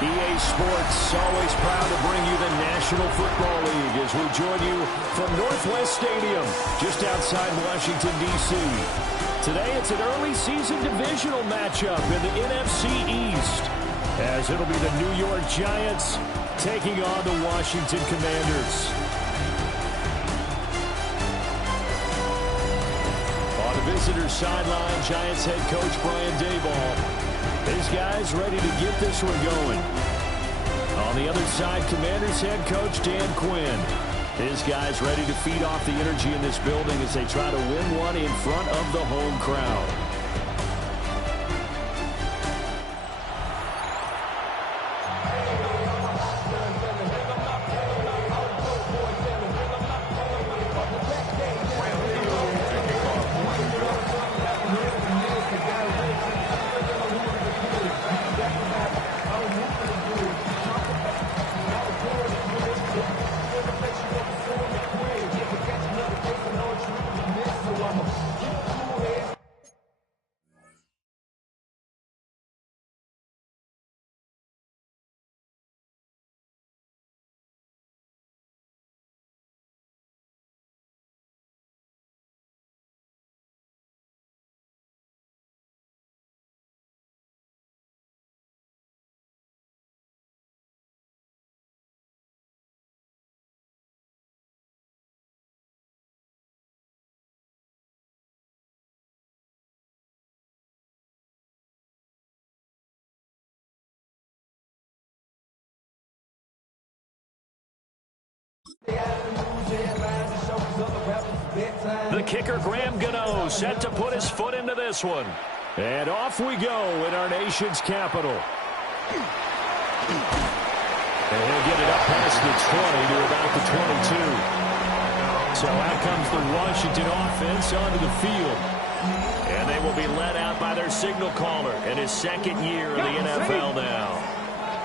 EA Sports, always proud to bring you the National Football League as we join you from Northwest Stadium, just outside Washington, D.C. Today, it's an early season divisional matchup in the NFC East, as it'll be the New York Giants taking on the Washington Commanders. On the visitor's sideline, Giants head coach Brian Daboll. His guys ready to get this one going. On the other side, Commanders head coach Dan Quinn. His guys ready to feed off the energy in this building as they try to win one in front of the home crowd. The kicker, Graham Gano, set to put his foot into this one. And off we go in our nation's capital. And he'll get it up past the 20 to about the 22. So out comes the Washington offense onto the field. And they will be led out by their signal caller in his second year in the NFL now.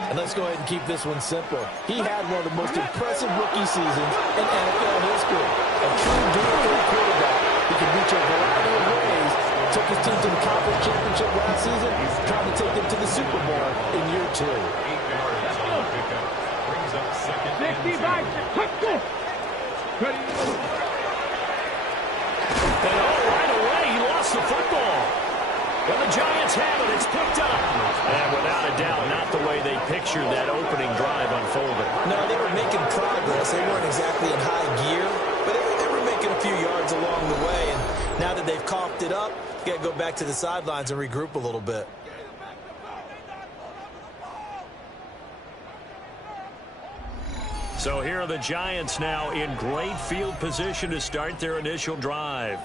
And let's go ahead and keep this one simple. He had one of the most impressive rookie seasons in NFL history. A true dual-threat quarterback. He can reach a variety of ways. Took his team to the conference championship last season. He's trying to take them to the Super Bowl in year 2. 8 yards on the pickup. Brings up second and 10. And right away, he lost the football. Well, the Giants have it. It's picked up. And without a doubt, not the way they pictured that opening drive unfolded. No, they were making progress. They weren't exactly in high gear, but they were making a few yards along the way. And now that they've coughed it up, you got to go back to the sidelines and regroup a little bit. So here are the Giants now in great field position to start their initial drive.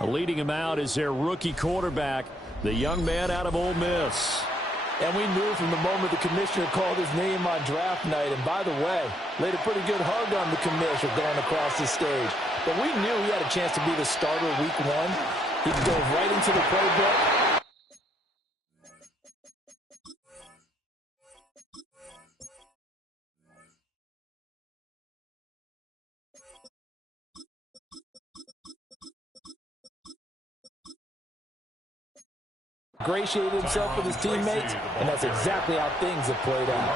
Leading him out is their rookie quarterback, the young man out of Ole Miss. And we knew from the moment the commissioner called his name on draft night, and by the way, laid a pretty good hug on the commissioner going across the stage. But we knew he had a chance to be the starter week 1. He'd go right into the playbook. Ingratiated himself with his teammates, and that's exactly how things have played out.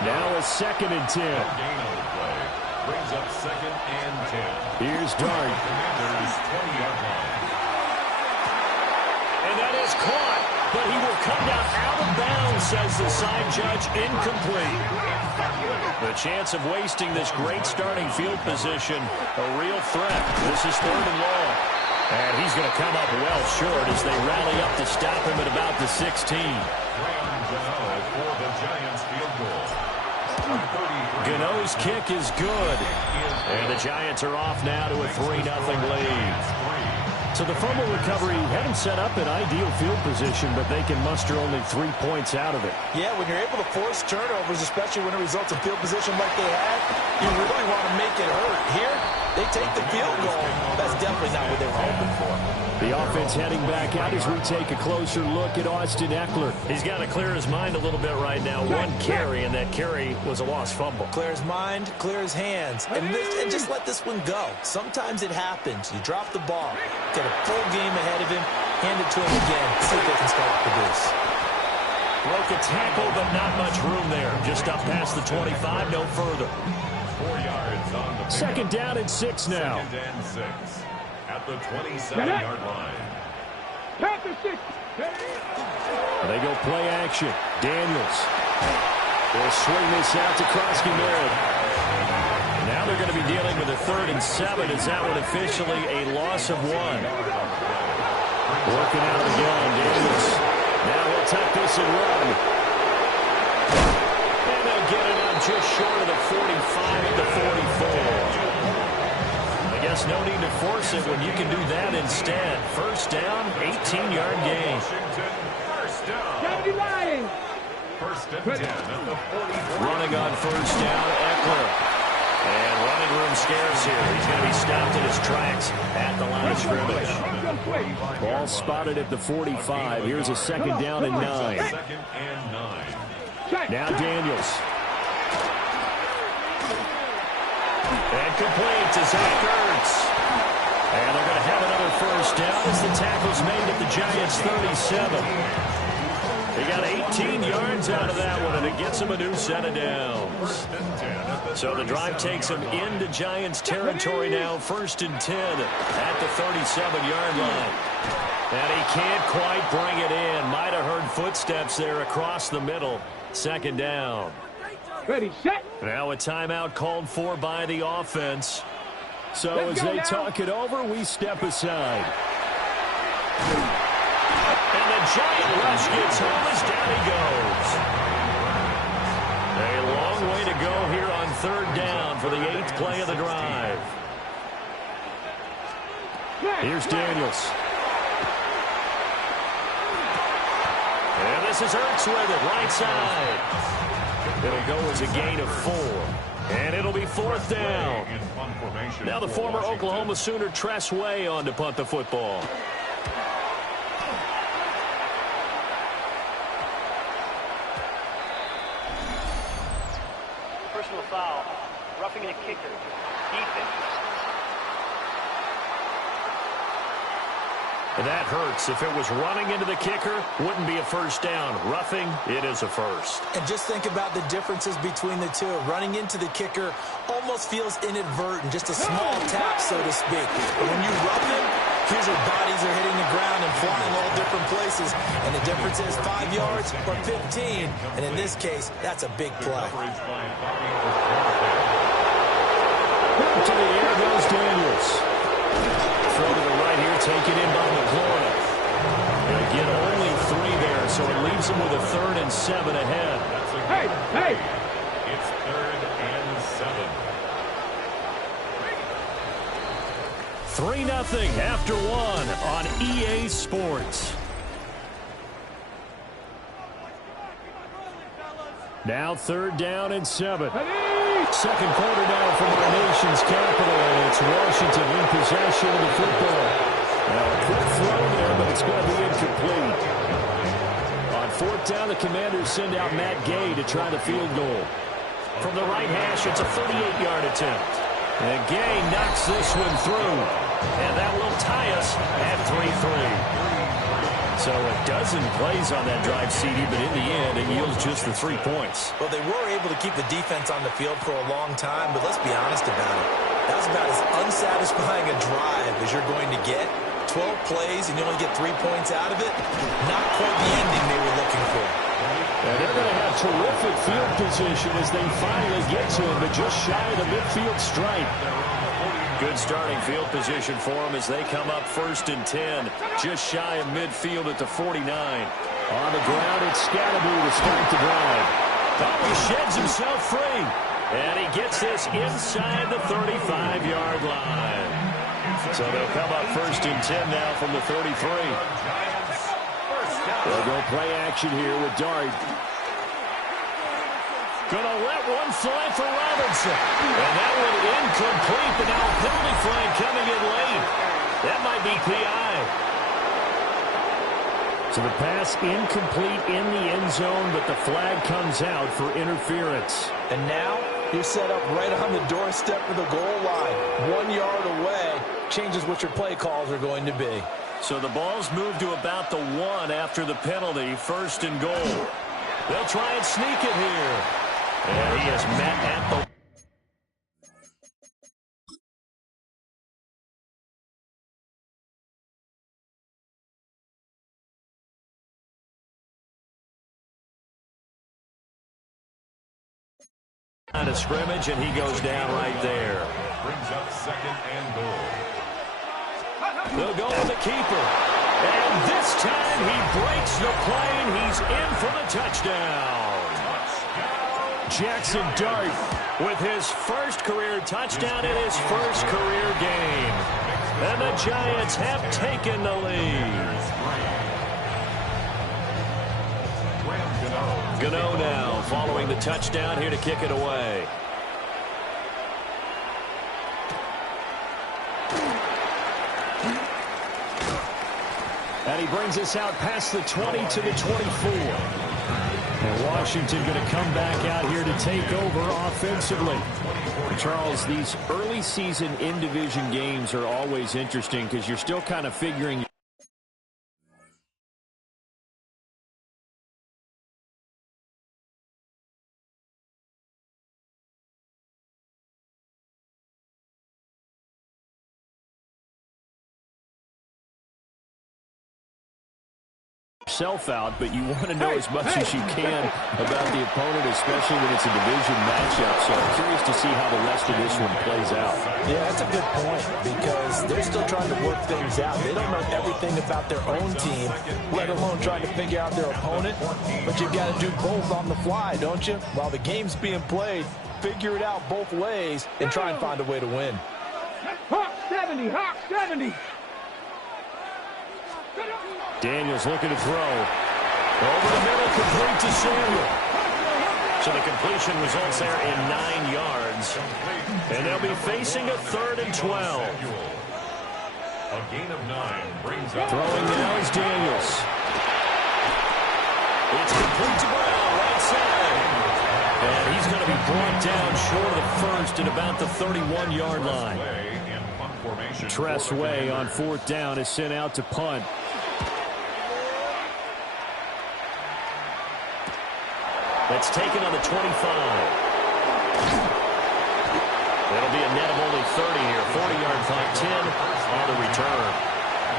Now a 2nd and 10. Brings up 2nd and 10. Here's Dart. And that is caught, but he will come down out of bounds, says the side judge, incomplete. The chance of wasting this great starting field position, a real threat. This is 3rd and long. And he's going to come up well short as they rally up to stop him at about the 16. Gano's kick is good. And the Giants are off now to a 3-0 lead. So the fumble recovery had him set up in ideal field position, but they can muster only 3 points out of it. Yeah, when you're able to force turnovers, especially when it results in field position like they had, you really want to make it hurt. Here, they take the field goal. That's definitely not what they were hoping for. The offense heading back out as we take a closer look at Austin Eckler. He's got to clear his mind a little bit right now. 1 carry, and that carry was a lost fumble. Clear his mind, clear his hands, and just let this one go. Sometimes it happens. You drop the ball, get a full game ahead of him, hand it to him again, see if they can start to produce. Broke a tackle, but not much room there. Just up past the 25, no further. 4 yards on the pickup. 2nd down and 6 now. 2nd and 6 at the 27-yard line. They go play action. Daniels will swing this out to Krosky-Merritt. Now they're going to be dealing with a 3rd and 7. Is that one officially a loss of 1? Working out of the gun, Daniels. Now he'll tuck this and run. And they'll get it up just short of the 45 at the 44. I guess no need to force it when you can do that instead. 1st down, 18-yard gain. First down. 1st and 10 at the 44. Running on 1st down, Eckler. And running room scarce here. He's going to be stopped in his tracks at the line of scrimmage. Ball spotted at the 45. Here's a 2nd down and 9. 2nd and 9. Now Daniels. And complete to Zach Ertz. And they're going to have another 1st down as the tackle's made at the Giants' 37. They got 18 yards out of that one, and it gets them a new set of downs. So the drive takes them into Giants territory now. 1st and 10 at the 37-yard line. And he can't quite bring it in. Might have heard footsteps there across the middle. 2nd down. Ready, set. Now a timeout called for by the offense. So as they talk it over, we step aside. And the Giant rush gets home as down he goes. A long way to go here on 3rd down for the 8th play of the drive. Here's Daniels. And this is Ertz with it, right side. It'll go as a gain of 4. And it'll be 4th down. Now the former Oklahoma Sooner Tress Way on to punt the football. Personal foul, roughing a kicker, defense. That hurts. If it was running into the kicker, wouldn't be a 1st down. Roughing, it is a 1st. And just think about the differences between the two. Running into the kicker almost feels inadvertent, just a small tap, so to speak. But when you rough him, here's where bodies are hitting the ground and flying all different places. And the difference is 5 yards or 15. And in this case, that's a big play. To the air goes Daniels. Throw to the right here, taken in by McLaurin. They get only 3 there, so it leaves them with a 3rd and 7 ahead. Hey! It's 3rd and 7. 3-0 after 1 on EA Sports. Now 3rd down and 7. 2nd quarter now from our nation's capital, and it's Washington in possession of the football. Now a quick throw there, but it's going to be incomplete. On 4th down, the Commanders send out Matt Gay to try the field goal. From the right hash, it's a 38-yard attempt. And Gay knocks this one through. And that will tie us at 3-3. So a dozen plays on that drive, CD, but in the end, it yields just the 3 points. Well, they were able to keep the defense on the field for a long time, but let's be honest about it. That was about as unsatisfying a drive as you're going to get. 12 plays and you only get 3 points out of it. Not quite the ending they were looking for. And they're going to have terrific field position as they finally get to him, but just shy of the midfield stripe. Good starting field position for them as they come up 1st and 10, just shy of midfield at the 49. On the ground, it's Scalaboo to start the drive. Oh, he sheds himself free, and he gets this inside the 35-yard line. So they'll come up 1st and 10 now from the 33. They'll go play action here with Dart. Gonna let one fly for Robinson. And that one incomplete, but now a penalty flag coming in late. That might be PI. So the pass incomplete in the end zone, but the flag comes out for interference. And now you're set up right on the doorstep of the goal line. 1 yard away changes what your play calls are going to be. So the ball's moved to about the 1 after the penalty. 1st and goal. They'll try and sneak it here. And he is met at the line of scrimmage, and he goes down right there. Brings up second and goal. They'll go with the keeper. And this time he breaks the plane. He's in for the touchdown. Jackson Dart with his first career touchdown in his first career game. And the Giants have taken the lead. Gano now following the touchdown here to kick it away. And he brings us out past the 20 to the 24. And Washington going to come back out here to take over offensively. Charles, these early season in-division games are always interesting because you're still kind of figuring yourself out, but you want to know as much as you can about the opponent, especially when it's a division matchup. So I'm curious to see how the rest of this one plays out. Yeah, that's a good point because they're still trying to work things out. They don't know everything about their own team, let alone trying to figure out their opponent. But you've got to do both on the fly, don't you? While the game's being played, figure it out both ways and try and find a way to win. Hawk 70, Hawk 70. Daniels looking to throw. Over the middle, complete to Samuel. So the completion results there in 9 yards. And they'll be facing a 3rd and 12. A gain of 9 brings up. Throwing now is Daniels. It's complete to Brown, right side. And he's going to be brought down short of the first at about the 31-yard line. Tress Way on 4th down is sent out to punt. That's taken on the 25. That'll be a net of only 30 here. 40-yard punt, 10 on the return.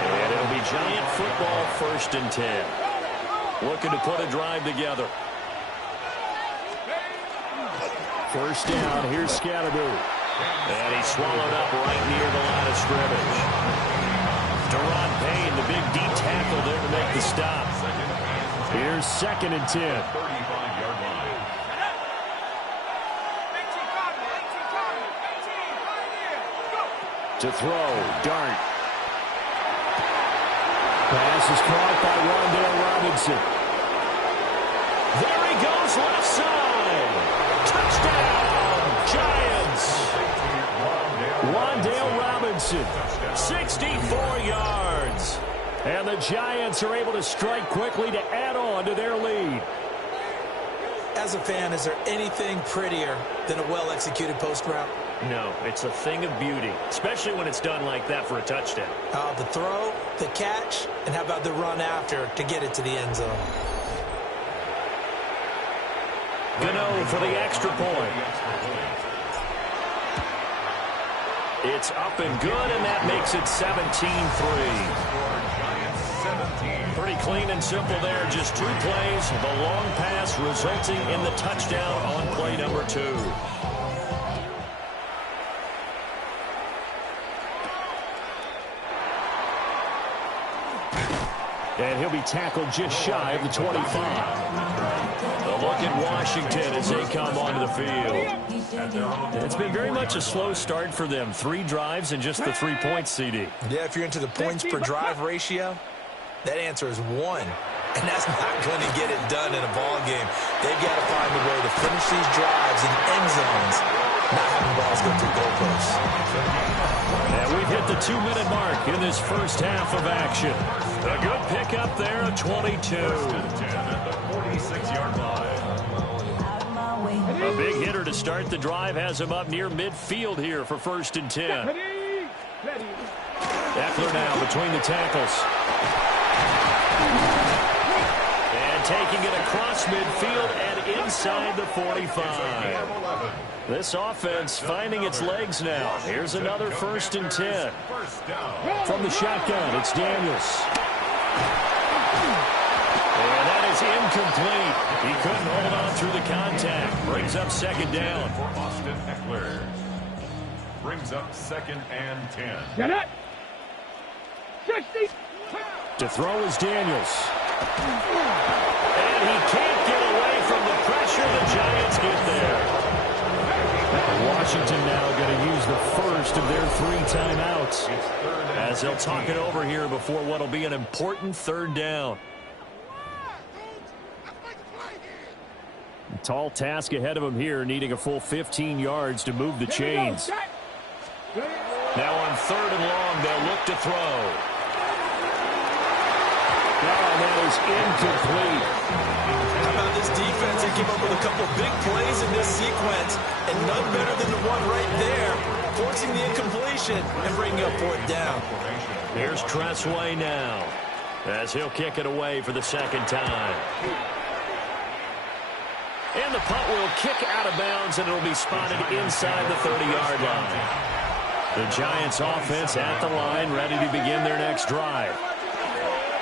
And it'll be Giant football, 1st and 10. Looking to put a drive together. 1st down, here's Scatterboo. And he's swallowed up right near the line of scrimmage. Deron Payne, the big D tackle there to make the stop. Here's 2nd and 10. 35-yard line. To throw, Dart. Pass is caught by Rondale Robinson. There he goes, left side. Touchdown, Giants. Rondale Robinson, 64 yards. And the Giants are able to strike quickly to add on to their lead. As a fan, is there anything prettier than a well-executed post route? No, it's a thing of beauty, especially when it's done like that for a touchdown. The throw, the catch, and how about the run after to get it to the end zone? Gano for the extra point. It's up and good, and that makes it 17-3. Pretty clean and simple there. Just 2 plays. The long pass resulting in the touchdown on play number 2. And he'll be tackled just shy of the 25. A look at Washington as they come onto the field. It's been very much a slow start for them. 3 drives and just the 3 points, CD. Yeah, if you're into the points per drive ratio, that answer is 1. And that's not going to get it done in a ball game. They've got to find a way to finish these drives in end zones, not having balls go through goalposts. And we've hit the 2-minute mark in this first half of action. A good pickup there, a 22. At the 46-yard line. A big hitter to start the drive has him up near midfield here for 1st and 10. Eckler now between the tackles. And taking it across midfield and inside the 45. This offense finding its legs now. Here's another 1st and 10. From the shotgun, it's Daniels. And that is incomplete. He couldn't hold on through the contact. Brings up 2nd down. For Austin Eckler. Brings up 2nd and 10. Get it. 60. To throw is Daniels. And he can't get away from the pressure. The Giants get there. Washington now going to use the first of their 3 timeouts as they'll talk it over here before what will be an important 3rd down. Tall task ahead of him here, needing a full 15 yards to move the chains. Now on 3rd and long, they'll look to throw. That is incomplete. How about this defense? They came up with a couple big plays in this sequence, and none better than the one right there, forcing the incompletion and bringing up 4th down. Here's Tressway now, as he'll kick it away for the 2nd time. And the punt will kick out of bounds, and it'll be spotted inside the 30-yard line. The Giants offense at the line, ready to begin their next drive.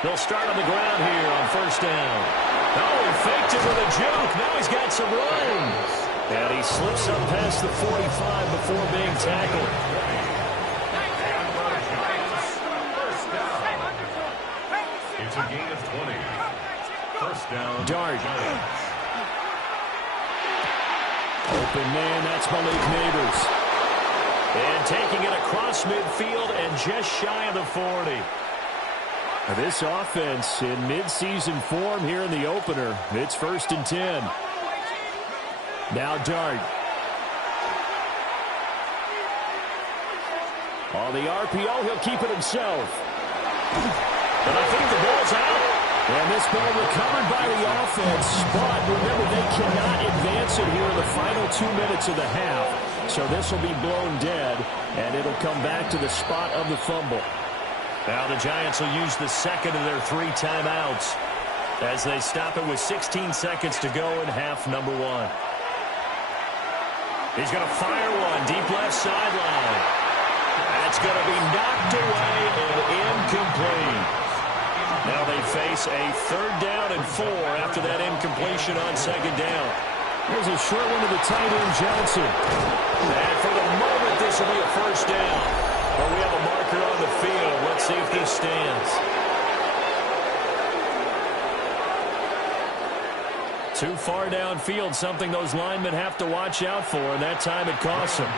They'll start on the ground here on 1st down. Oh, he faked it with a juke. Now he's got some room. And he slips up past the 45 before being tackled. It's a gain of 20. 1st down. Dart. Open man, that's Malik Neighbors. And taking it across midfield and just shy of the 40. This offense in midseason form here in the opener. It's 1st and 10. Now Dart. On the RPO, he'll keep it himself. But I think the ball's out. And this ball recovered by the offense. But remember, they cannot advance it here in the final 2 minutes of the half. So this will be blown dead, and it'll come back to the spot of the fumble. Now the Giants will use the 2nd of their 3 timeouts as they stop it with 16 seconds to go in half number 1. He's going to fire one deep left sideline. That's going to be knocked away and incomplete. Now they face a 3rd down and 4 after that incompletion on 2nd down. There's a short one to the tight end, Johnson. And for the moment, this will be a 1st down. But we have a marker on the field. Let's see if this stands. Too far downfield, something those linemen have to watch out for, and that time it costs them. On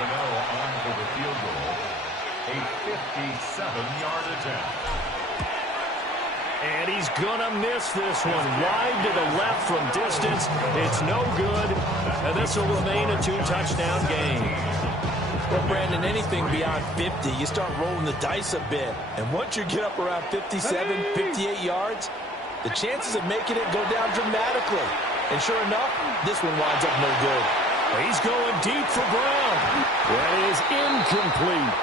for the field goal. A 57-yard attempt. And he's going to miss this one. Wide to the left from distance. It's no good. And this will remain a 2-touchdown game. Well, Brandon, anything beyond 50, you start rolling the dice a bit. And once you get up around 57, 58 yards, the chances of making it go down dramatically. And sure enough, this one winds up no good. He's going deep for Brown. That is incomplete.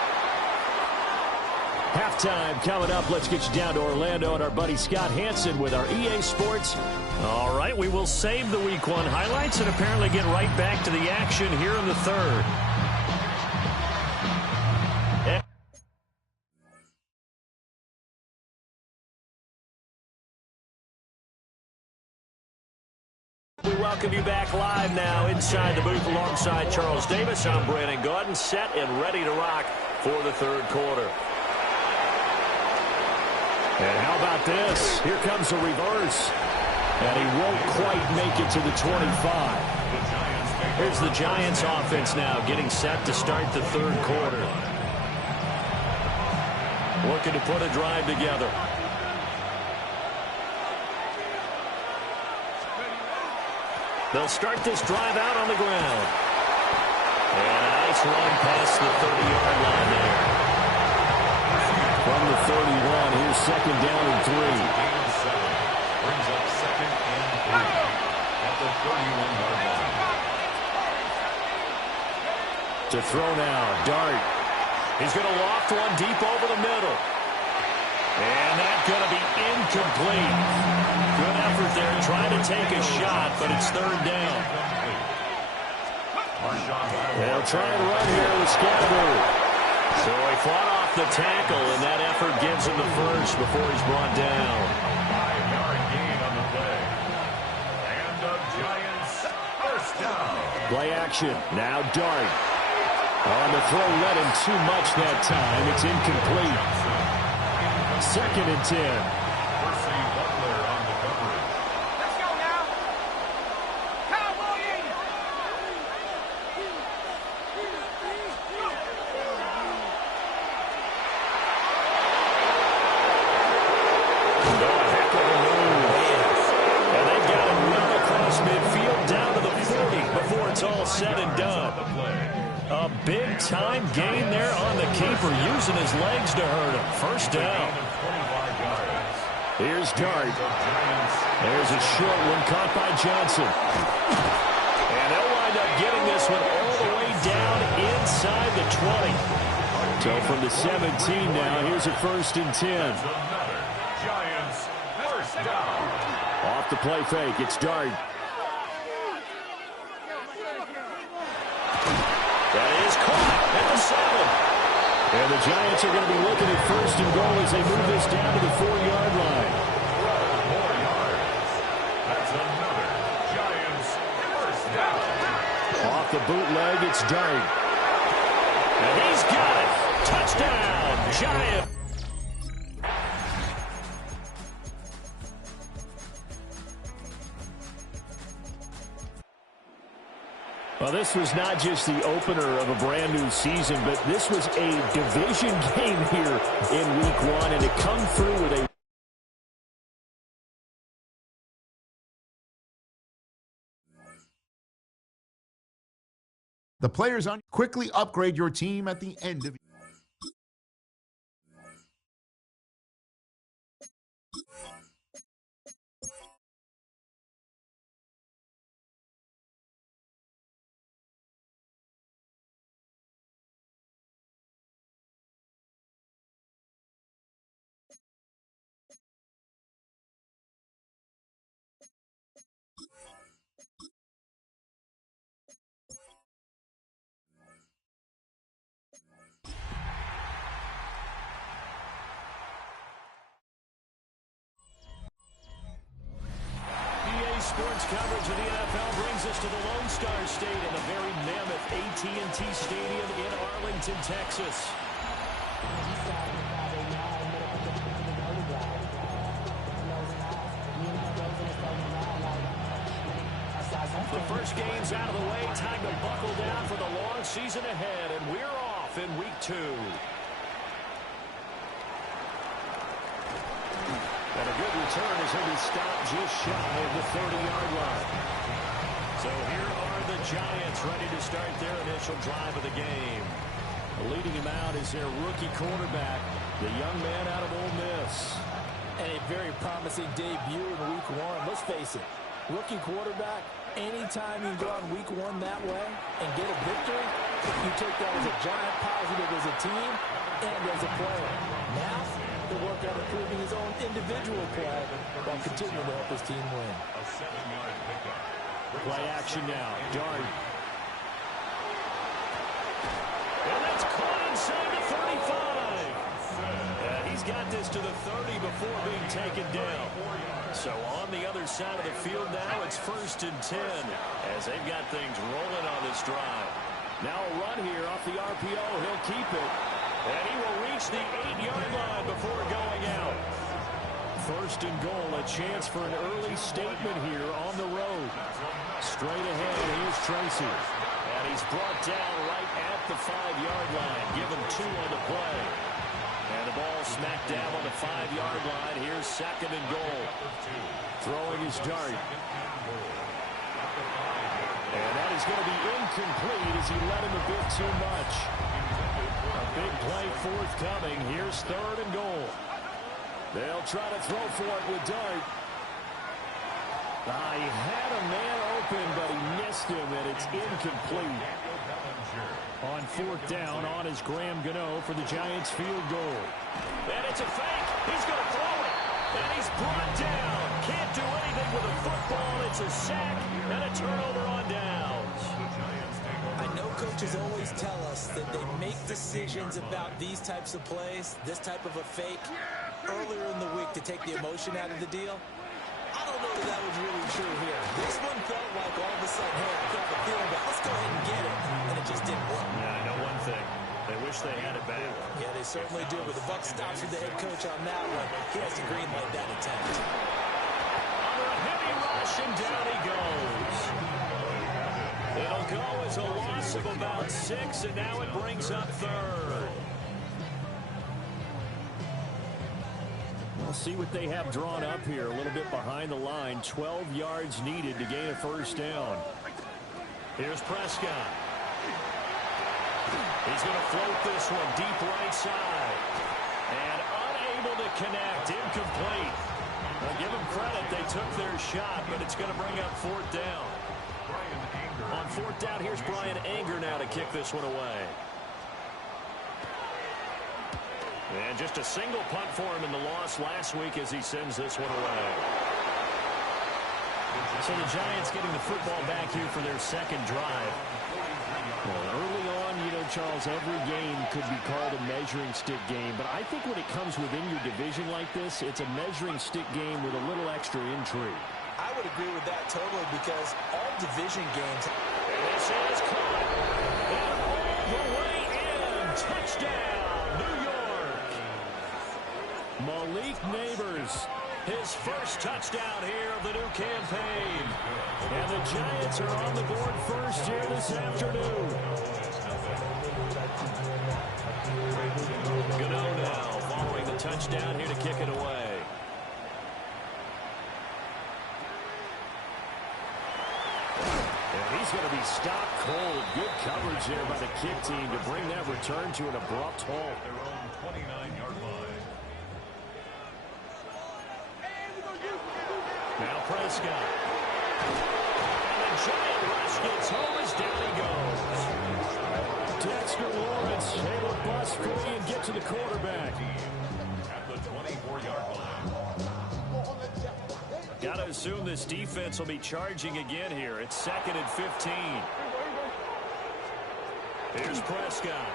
Halftime coming up. Let's get you down to Orlando and our buddy Scott Hansen with our EA Sports. All right, we will save the Week 1 highlights and apparently get right back to the action here in the 3rd. We welcome you back live now inside the booth alongside Charles Davis. I'm Brandon Gaudin, set and ready to rock for the 3rd quarter. And how about this? Here comes a reverse. And he won't quite make it to the 25. Here's the Giants offense now getting set to start the 3rd quarter. Looking to put a drive together. They'll start this drive out on the ground. And a nice run past the 30-yard line there. From the 31, here's 2nd down and 3. Brings up 2nd and 3 at the 31-yard line. To throw now, Dart. He's going to loft one deep over the middle. And that's going to be incomplete. Good effort there, try to take a shot, but it's third down. They'll try and run here with Scatterby. So he fought off the tackle, and that effort gives him the first before he's brought down. 5-yard gain on the play. And the Giants first down. Play action. Now Dart. On the throw, led him too much that time. It's incomplete. 2nd and 10. Big-time gain there on the keeper, using his legs to hurt him. First down. Here's Dart. There's a short one caught by Johnson. And they'll wind up getting this one all the way down inside the 20. So from the 17 now, here's a 1st and 10. Giants first down. Off the play fake, it's Dart. That is caught at the 7. And the Giants are going to be looking at 1st and goal as they move this down to the 4-yard line. 4 yards. That's another Giants first down. Off the bootleg, it's Dart. And he's got it. Touchdown, Giants. Well, this was not just the opener of a brand new season, but this was a division game here in week 1, and to come through with a the players on quickly upgrade your team at the end of Sports coverage of the NFL brings us to the Lone Star State in the very mammoth AT&T Stadium in Arlington, Texas. The first game's out of the way. Time to buckle down for the long season ahead, and we're off in week 2. And a good return as he'll be stopped just shy of the 30-yard line. So here are the Giants ready to start their initial drive of the game. Leading him out is their rookie quarterback, the young man out of Ole Miss. And a very promising debut in week 1. Let's face it, rookie quarterback, anytime you can go out in week 1 that way and get a victory, you take that as a giant positive as a team and as a player. Now, to work on improving his own individual play while continuing to help his team win. A 7-yard pickup. Play action now. Dart. And that's caught inside the 35. He's got this to the 30 before being taken down. So on the other side of the field now, it's 1st and 10 as they've got things rolling on this drive. Now a run here off the RPO. He'll keep it. And he will reach the 8-yard line before going out. 1st and goal, a chance for an early statement here on the road. Straight ahead, here's Tracy. And he's brought down right at the 5-yard line. Given 2 on the play. And the ball smacked down on the 5-yard line. Here's 2nd and goal. Throwing his Dart. And that is going to be incomplete as he let him a bit too much. A big play forthcoming. Here's 3rd and goal. They'll try to throw for it with Dart. He had a man open, but he missed him, and it's incomplete. On 4th down, on is Graham Gano for the Giants field goal. And it's a fake. He's going to throw it. And he's brought down. Can't do anything with a football. It's a sack and a turnover on downs. I know coaches always tell us that they make decisions about these types of plays, this type of a fake, earlier in the week to take the emotion out of the deal. I don't know that was really true here. This one felt like all of a sudden, hey, I got the feeling, but let's go ahead and get it. And it just didn't work. Yeah, I know one thing. They wish they had it back. Yeah, they certainly do, but the buck stops with the head coach on that one. He has to green light that attempt. Under a heavy rush, and down he goes. It'll go as a loss of about 6, and now it brings up third. We'll see what they have drawn up here. A little bit behind the line. 12 yards needed to gain a first down. Here's Prescott. He's going to float this one deep right side. And unable to connect. Incomplete. Well, give them credit. They took their shot, but it's going to bring up fourth down. On fourth down, here's Brian Anger now to kick this one away. And just a single punt for him in the loss last week as he sends this one away. So the Giants getting the football back here for their second drive. Well, early on, you know, Charles, every game could be called a measuring stick game. But I think when it comes within your division like this, it's a measuring stick game with a little extra intrigue. I would agree with that totally because all division games. And this is caught. And all the way in. Touchdown, New York. Malik Neighbors, his first touchdown here of the new campaign. And the Giants are on the board first here this afternoon. Gano now following the touchdown here to kick it away. And he's going to be stopped cold. Good coverage there by the kick team to bring that return to an abrupt halt. Their own 29-yard line. Now Prescott. And the giant rush gets home as down he goes. Dexter Lawrence able to bust free and get to the quarterback. At the 24-yard line. Got to assume this defense will be charging again here. It's 2nd and 15. Here's Prescott.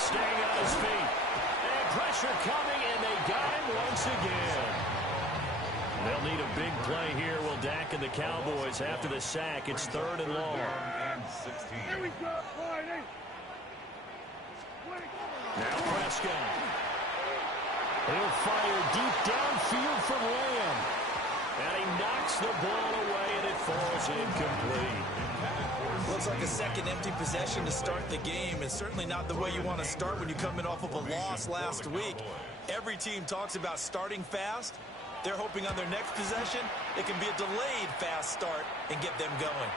Staying on his feet. And pressure coming, and they got him once again. They'll need a big play here. Will Dak and the Cowboys after the sack. It's 3rd and long. Here we go, Barney. Now Prescott. He'll fire deep downfield from Lamb. And he knocks the ball away, and it falls incomplete. Looks like a second empty possession to start the game, and certainly not the way you want to start when you're coming off of a loss last week. Every team talks about starting fast. They're hoping on their next possession, it can be a delayed fast start and get them going.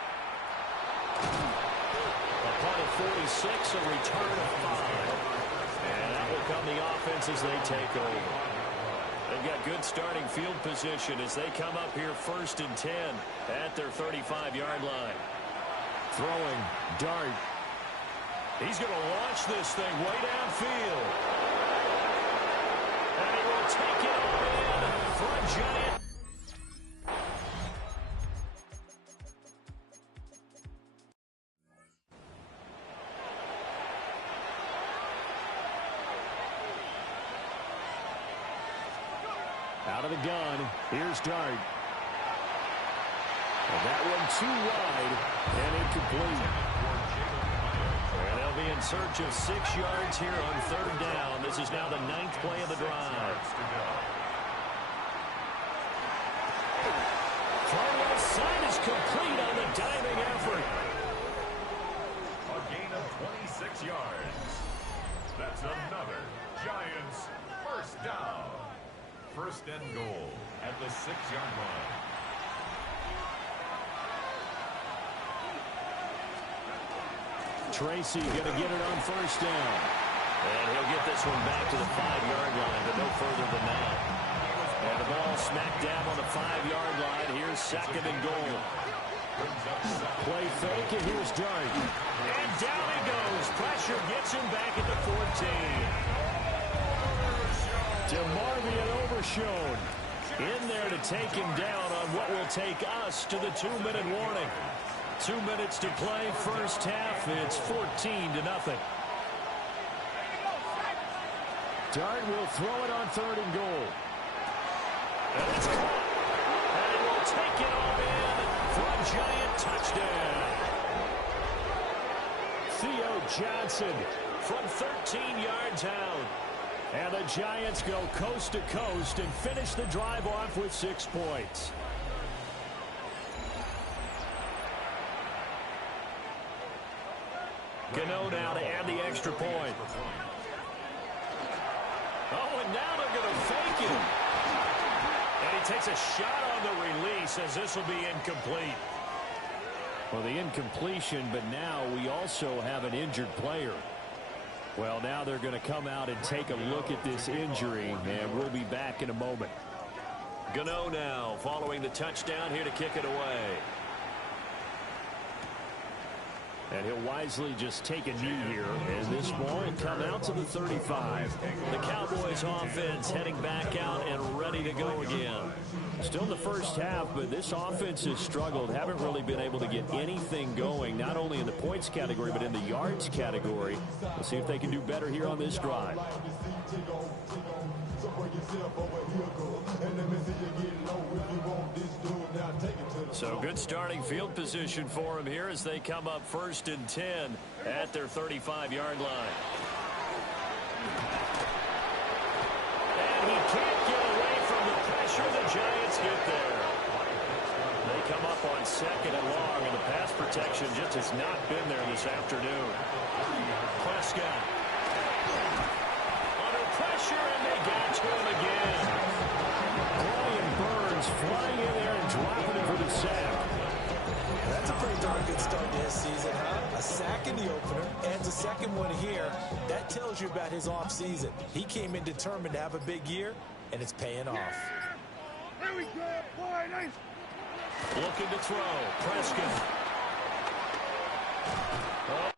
A punt of 46, a return of 5. And that will come the offense as they take over. They've got good starting field position as they come up here 1st and 10 at their 35-yard line. Throwing, Dart. He's going to launch this thing way downfield. And he will take it all in for a Giant. Out of the gun, here's Dart. And that one too wide and incomplete. And they'll be in search of 6 yards here on 3rd down. This is now the 9th play of the drive. Far left side is complete on the diving effort. A gain of 26 yards. That's another Giants first down. 1st and goal at the 6-yard line. Tracy going to get it on 1st down. And he'll get this one back to the 5-yard line, but no further than that. And the ball smack dab on the 5-yard line. Here's 2nd and goal. Play fake, and here's Dart. And down he goes. Pressure gets him back at the 14. DeMarvion Overshown. In there to take him down on what will take us to the 2-minute warning. 2 minutes to play, first half. It's 14-0. Dart will throw it on 3rd and goal. And it's caught. And it will take it all in for a Giant touchdown. Theo Johnson from 13 yards out. And the Giants go coast to coast and finish the drive off with 6 points. Gano now to add the extra point. Oh, and now they're going to fake it. And he takes a shot on the release as this will be incomplete. Well, the incompletion, but now we also have an injured player. Well, now they're going to come out and take a look at this injury, and we'll be back in a moment. Gano now following the touchdown here to kick it away. And he'll wisely just take a knee here, and this ball will come out to the 35. The Cowboys offense heading back out and ready to go again. Still in the first half, but this offense has struggled. Haven't really been able to get anything going, not only in the points category, but in the yards category. We'll see if they can do better here on this drive. So good starting field position for him here as they come up 1st and 10 at their 35-yard line. And he can't get away from the pressure. The Giants get there. They come up on 2nd and long, and the pass protection just has not been there this afternoon. Prescott under pressure, and they got to him again. Brian Burns flying in there and dropping him for the sack. That's a pretty darn good start to his season, huh? A sack in the opener, adds a second one here. That tells you about his offseason. He came in determined to have a big year, and it's paying off. Here we go. Looking to throw. Prescott. Oh,